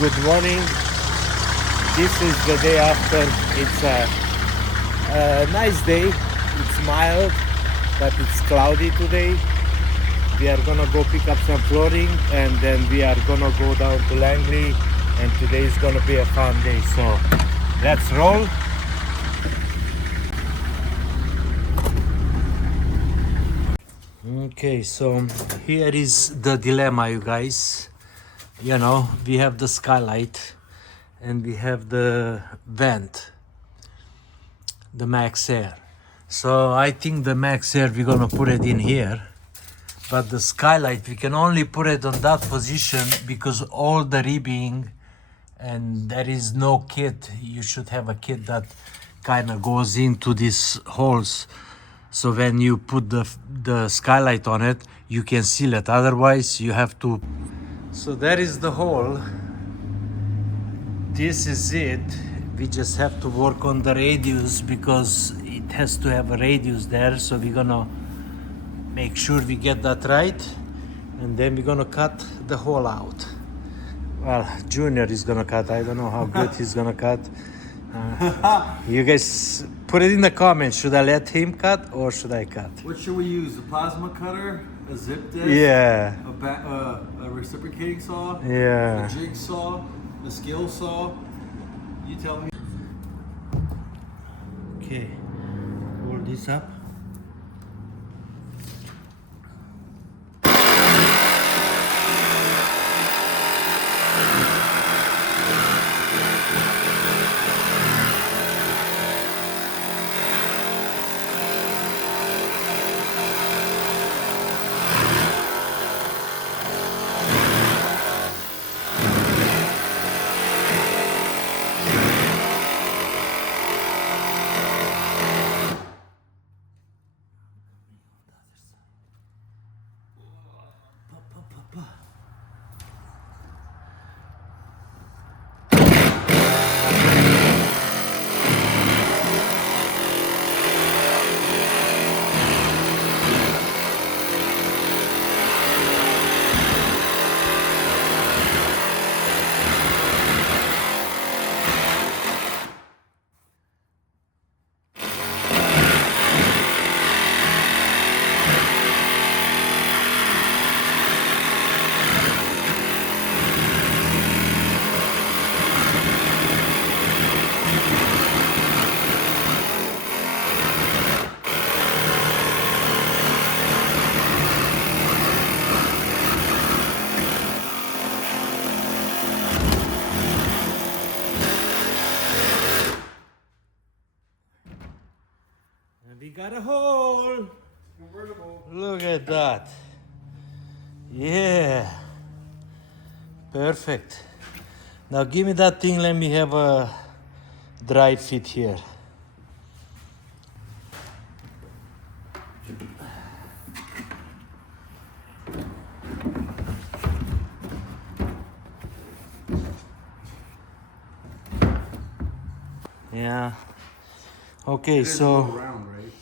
Good morning. This is the day after. It's a nice day. It's mild, but it's cloudy today. We are gonna go pick up some flooring and then we are gonna go down to Langley, and today is gonna be a fun day. So let's roll. Okay, so here is the dilemma, you guys. You know, we have the skylight and we have the vent, the max air. So I think the max air we're gonna put it in here, but the skylight we can only put it on that position because all the ribbing, and there is no kit. You should have a kit that kind of goes into these holes, so when you put the skylight on it you can seal it, otherwise you have to. So there is the hole. This is it. We just have to work on the radius because it has to have a radius there, so we're gonna make sure we get that right, and then we're gonna cut the hole out. Well, Junior is gonna cut. I don't know how good he's gonna cut. You guys put it in the comments. Should I let him cut or should I cut? What should we use? A plasma cutter, a zip disc, Yeah. a reciprocating saw, Yeah. a jigsaw, a skill saw. You tell me. Okay. Hold this up. We got a hole. Convertible. Look at that. Yeah. Perfect. Now give me that thing. Let me have a dry fit here. Yeah. Okay, so Around, right?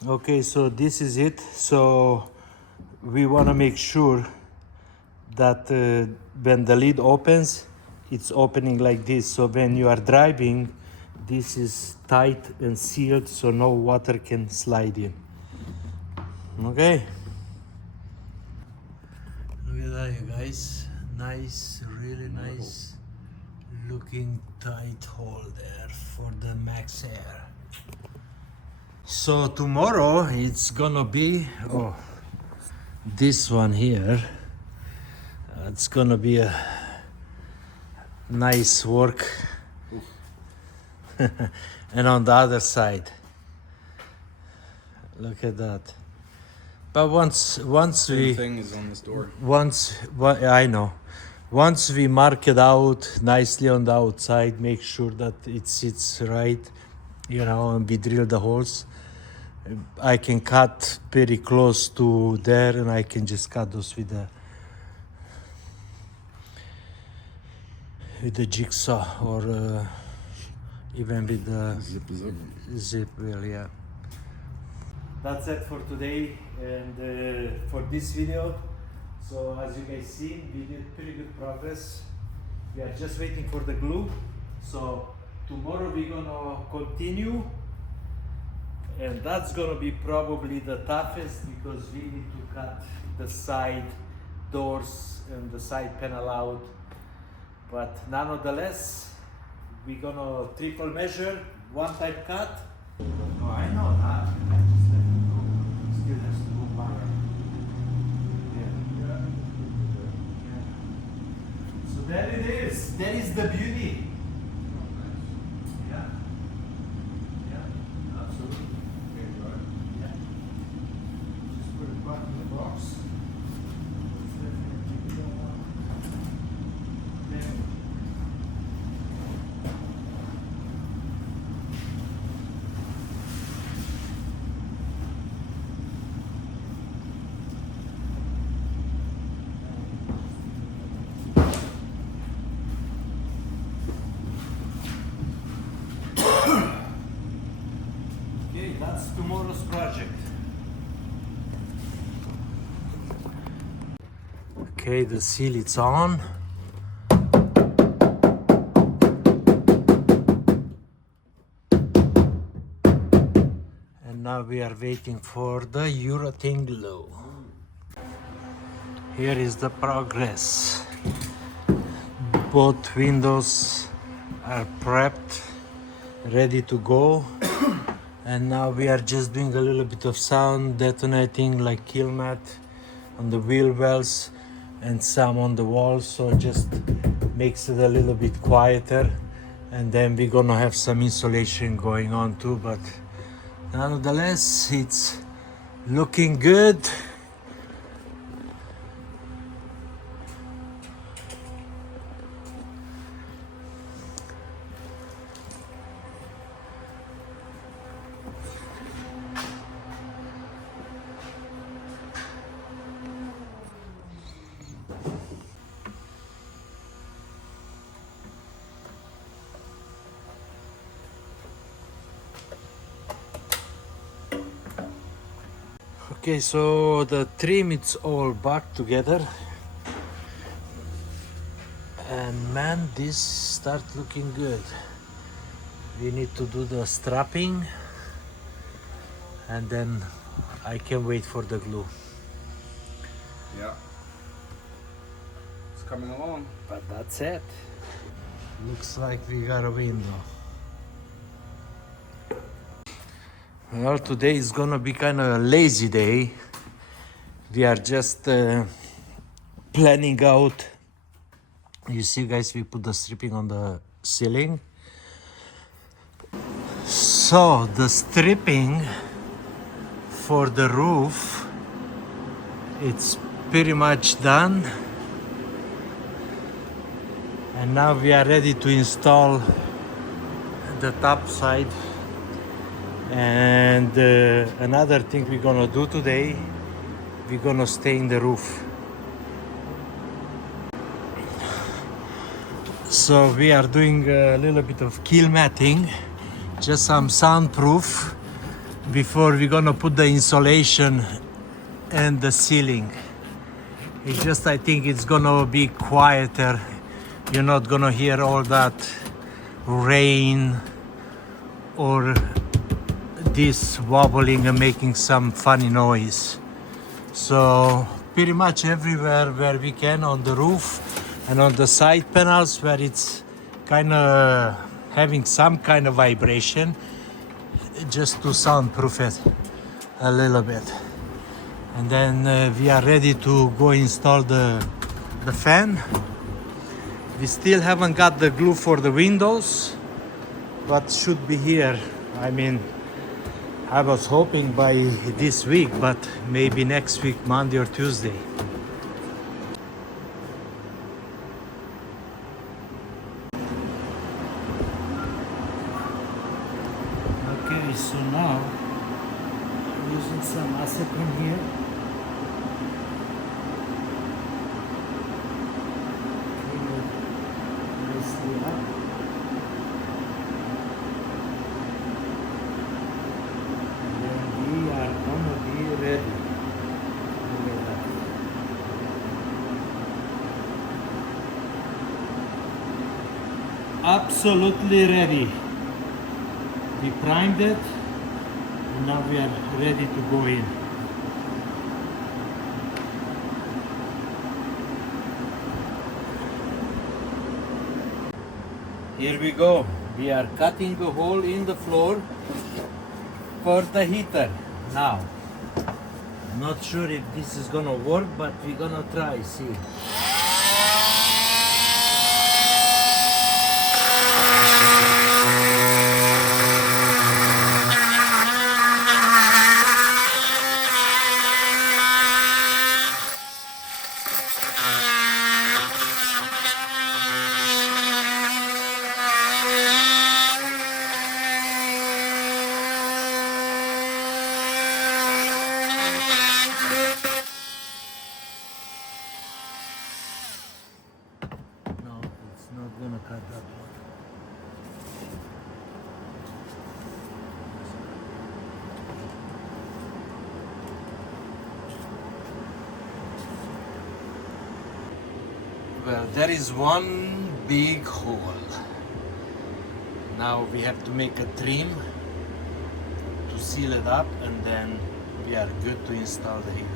So. okay, so this is it. So we want to make sure that when the lid opens, it's opening like this. So when you are driving, this is tight and sealed, so no water can slide in. Okay. Look at that, you guys. Nice, really nice looking tight hole there for the max air. So tomorrow it's gonna be this one here. It's gonna be a nice work. And on the other side, look at that. But once we Thing is on this door. I know. Once we mark it out nicely on the outside, make sure that it sits right, you know, and we drill the holes. I can cut very close to there, and I can just cut those with the jigsaw, or even with the zip wheel. Yeah. That's it for today and for this video. So as you guys see, we did pretty good progress. We are just waiting for the glue. So tomorrow we're gonna continue, and that's gonna be probably the toughest because we need to cut the side doors and the side panel out. But nonetheless, we're gonna triple measure, one type cut. Oh, I know that. Just let it go. Still has to go back. Yeah. So there it is. That is the beauty. Yeah. Yeah. Absolutely. Yeah. Just put it back in the box. Okay, that's tomorrow's project. Okay, the seal it's on. And now we are waiting for the urethane glue. Here is the progress. Both windows are prepped, ready to go. And now we are just doing a little bit of sound detonating, like kill mat on the wheel wells and some on the walls, so just makes it a little bit quieter. And then we're gonna have some insulation going on too, but nonetheless it's looking good. Okay, so the trim it's all back together, and man, this start looking good. We need to do the strapping, and then I can wait for the glue. Yeah. It's coming along. But that's it. Looks like we got a window. Well, today is gonna be kind of a lazy day. We are just planning out. You see, guys, we put the stripping on the ceiling. So the stripping for the roof, it's pretty much done. And now we are ready to install the top side. And another thing we're gonna do today, we're gonna stain the roof. So we are doing a little bit of kill matting, just some soundproof, before we're gonna put the insulation and the ceiling. It's just, I think it's gonna be quieter. You're not gonna hear all that rain or this wobbling and making some funny noise. So pretty much everywhere where we can on the roof and on the side panels where it's kind of having some kind of vibration, just to soundproof it a little bit. And then we are ready to go install the fan. We still haven't got the glue for the windows, but should be here. I mean, I was hoping by this week, but maybe next week, Monday or Tuesday. Okay, so now using some acetone here. Clean it nicely up. We are gonna be ready. Look at that. absolutely ready. We primed it and now we are ready to go in. Here we go. We are cutting a hole in the floor for the heater. Now, I'm not sure if this is gonna work, but we're gonna try, see. No, it's not gonna cut that one. Well, there is one big hole. Now we have to make a trim to seal it up, and then we are good to install the heater.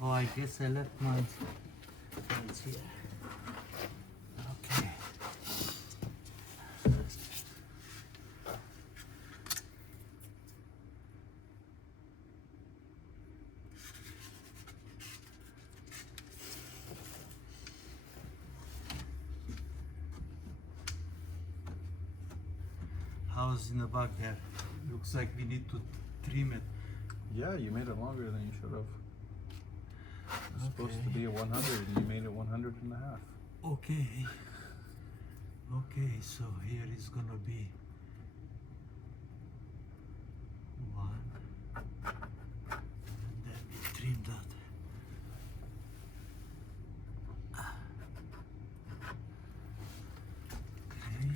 Oh, I guess I left mine. It's here. Okay. How's in the back there? Looks like we need to trim it. Yeah, you made it longer than you should have. It's supposed to be a 100 and you made it 100 and a half. Okay. Okay, so here is gonna be one. And then we trim that. Okay.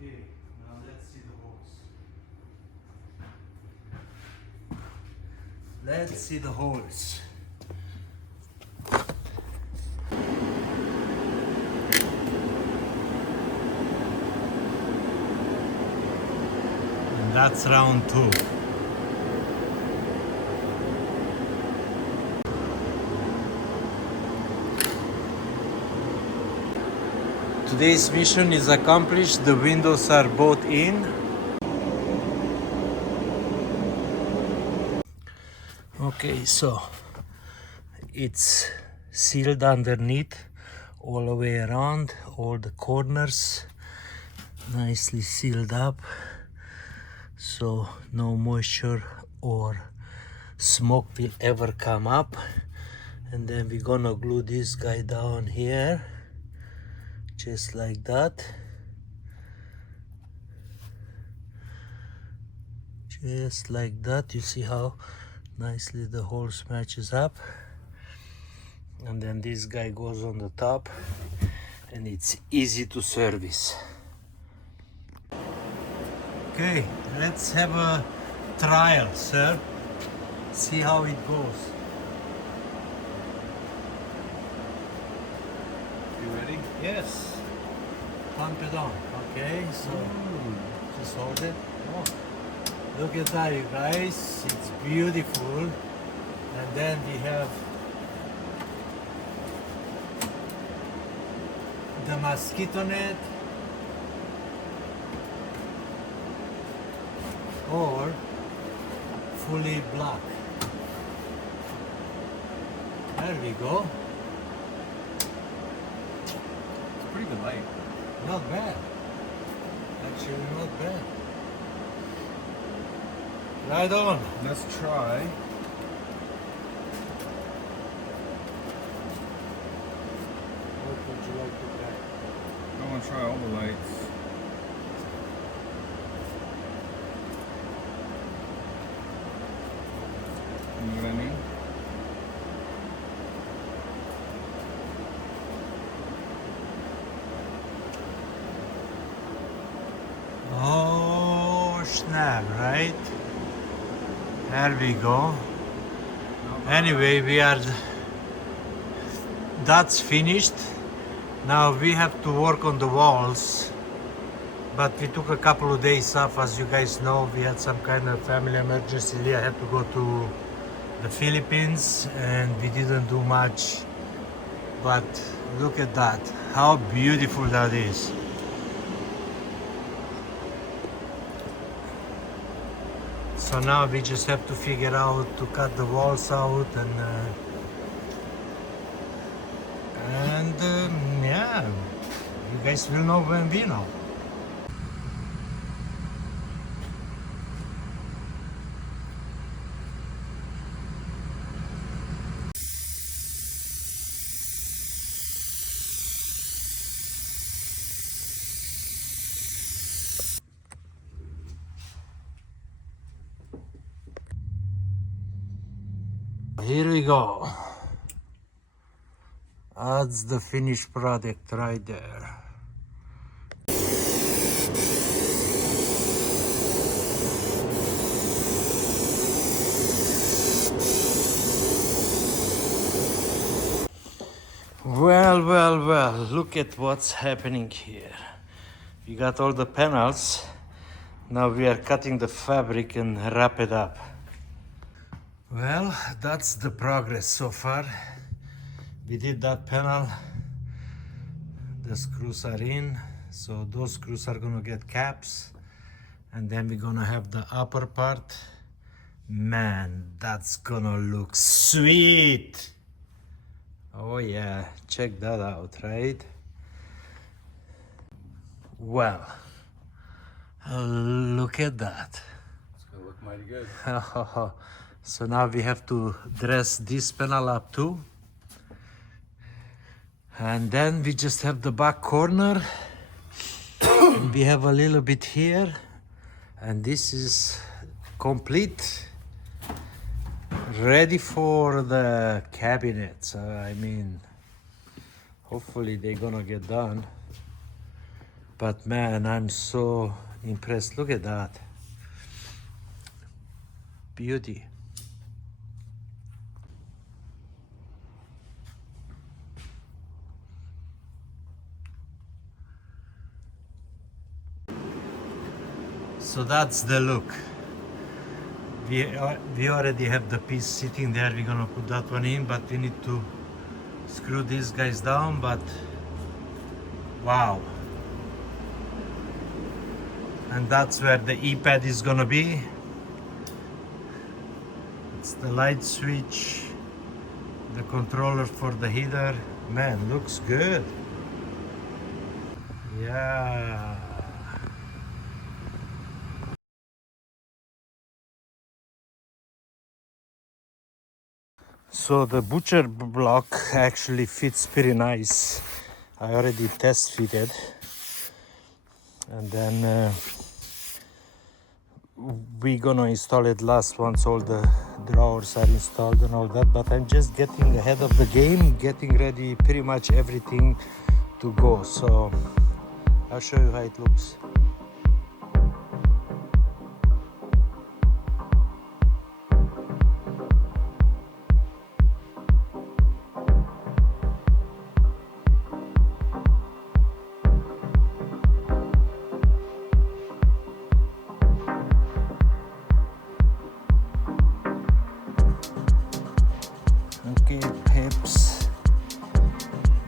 Okay, now let's see the holes. Let's see the holes. And that's round 2. Today's mission is accomplished. The windows are both in. Okay, so it's sealed underneath all the way around, all the corners nicely sealed up, so no moisture or smoke will ever come up. And then we're gonna glue this guy down here just like that, just like that. You see how nicely the holes matches up, and then this guy goes on the top and it's easy to service. Okay, let's have a trial, sir. See how it goes. You ready? Yes. Pump it on. Okay, so just hold it. Oh, look at that, you guys. It's beautiful. And then we have the mosquito net, or fully black. There we go. It's a pretty good light. Not bad. Actually, not bad. Right on. Let's try. What would you like to try? I want to try all the lights. You know what I mean? Oh, snap, right? There we go. Anyway, that's finished. Now we have to work on the walls, but we took a couple of days off. As you guys know, we had some kind of family emergency. Leah had to go to the Philippines and we didn't do much, but look at that, how beautiful that is. So now we just have to figure out to cut the walls out and yeah, you guys will know when we know. Here we go. That's the finished product right there. Well, look at what's happening here. We got all the panels. Now we are cutting the fabric and wrap it up. Well, that's the progress so far. We did that panel. The screws are in, so those screws are gonna get caps, and then we're gonna have the upper part. Man, that's gonna look sweet. Oh yeah, check that out, right? Well, look at that. It's gonna look mighty good. So now we have to dress this panel up too. And then we just have the back corner. And we have a little bit here. And this is complete. Ready for the cabinets. I mean, hopefully they're gonna get done. But man, I'm so impressed. Look at that. Beauty. So that's the look. We already have the piece sitting there. We're gonna put that one in, but we need to screw these guys down. But wow. And that's where the E-pad is gonna be. It's the light switch, the controller for the heater. Man, looks good. Yeah. So the butcher block actually fits pretty nice. I already test fitted, and then we're gonna install it last once all the drawers are installed and all that. But I'm just getting ahead of the game, getting ready pretty much everything to go. So I'll show you how it looks. Okay, pips.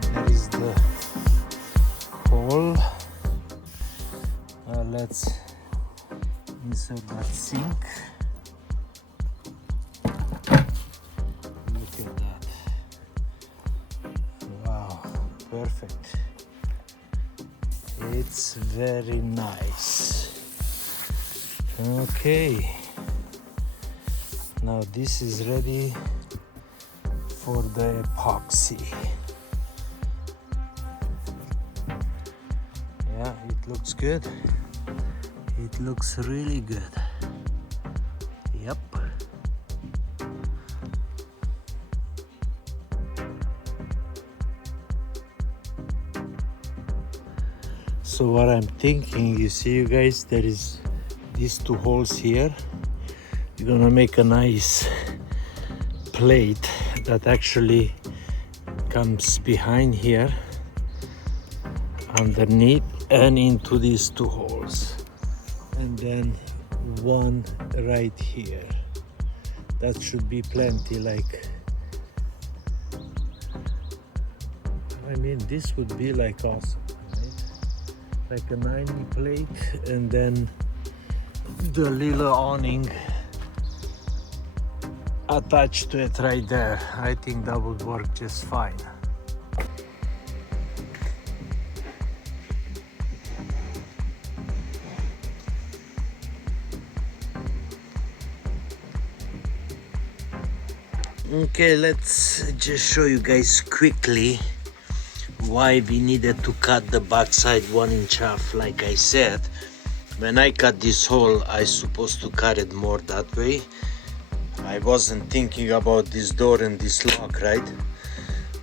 There is the hole. It's very nice. Okay. Now this is ready for the epoxy. Yeah, it looks good. It looks really good. Yep. So what I'm thinking, you see you guys, there is these two holes here. We're gonna make a nice plate that actually comes behind here, underneath, and into these two holes, and then one right here. That should be plenty. Like, I mean, this would be like awesome, right? Like a 90 plate, and then the little awning attached to it right there. I think that would work just fine. Okay, let's just show you guys quickly why we needed to cut the backside 1 inch off. Like I said, when I cut this hole, I supposed to cut it more that way. I wasn't thinking about this door and this lock, right?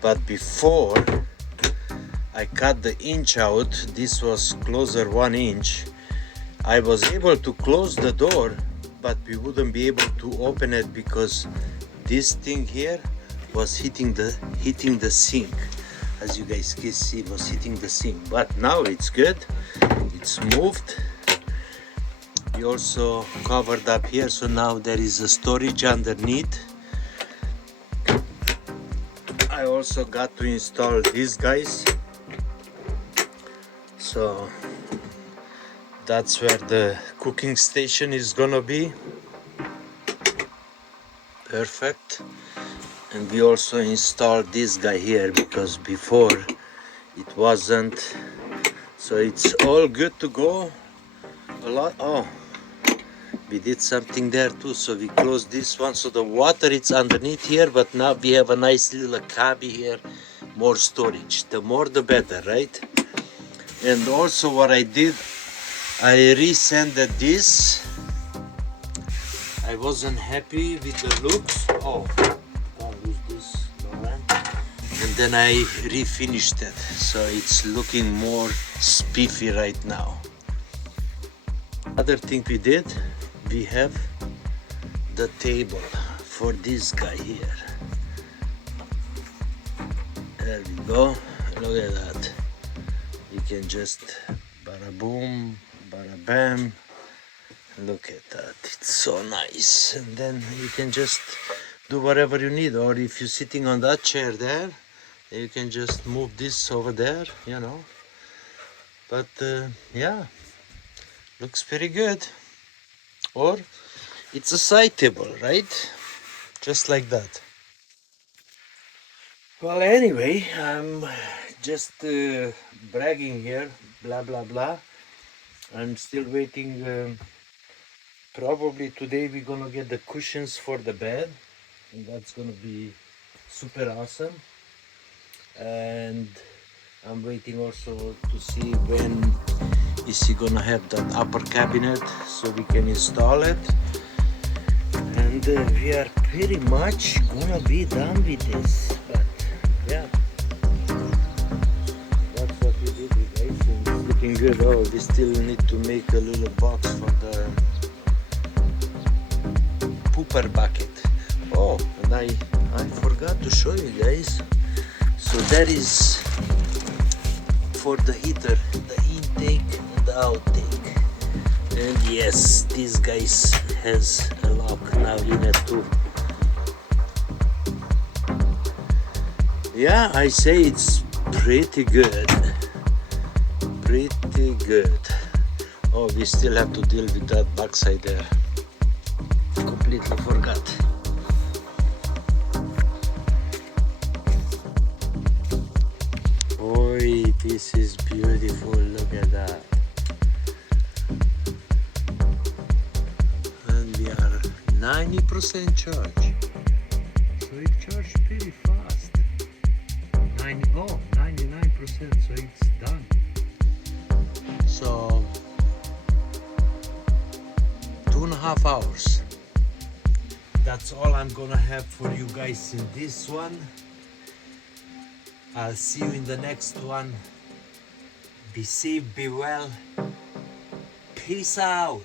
But before I cut the inch out, this was closer 1 inch. I was able to close the door, but we wouldn't be able to open it because this thing here was hitting the sink. As you guys can see, it was hitting the sink. But now it's good. It's moved. We also covered up here, so now there is a storage underneath. I also got to install these guys. So that's where the cooking station is gonna be. Perfect. And we also installed this guy here because before it wasn't. So it's all good to go. Oh, we did something there too. So we closed this one, so the water it's underneath here, but now we have a nice little cubby here, more storage. The more the better, right? And also what I did, I resanded this. I wasn't happy with the looks. Oh, I'll use this. And then I refinished it, so it's looking more spiffy right now. Other thing we did, we have the table for this guy here. There we go. Look at that. You can just bada boom, bada bam. Look at that, it's so nice. And then you can just do whatever you need, or if you're sitting on that chair there, you can just move this over there, you know. But yeah, looks pretty good. Or it's a side table, right? Just like that. Well, anyway, I'm just bragging here, blah blah blah. I'm still waiting. Probably today we're gonna get the cushions for the bed, and that's gonna be super awesome. And I'm waiting also to see when is he gonna have that upper cabinet so we can install it. And we are pretty much gonna be done with this. But yeah, that's what we did, guys. And it's looking good. Oh, we still need to make a little box for the pooper bucket. Oh, and I forgot to show you guys. So that is for the heater, the intake and the outtake. And yes, this guys has a lock now in it too. Yeah, I say it's pretty good. Pretty good. Oh, we still have to deal with that backside there. Completely forgot. Oi, This is beautiful, look at that. And we are 90% charge. So it charged pretty fast. 99%, so it's done. So 2.5 hours. That's all I'm gonna have for you guys in this one. I'll see you in the next one. Be safe, be well. Peace out.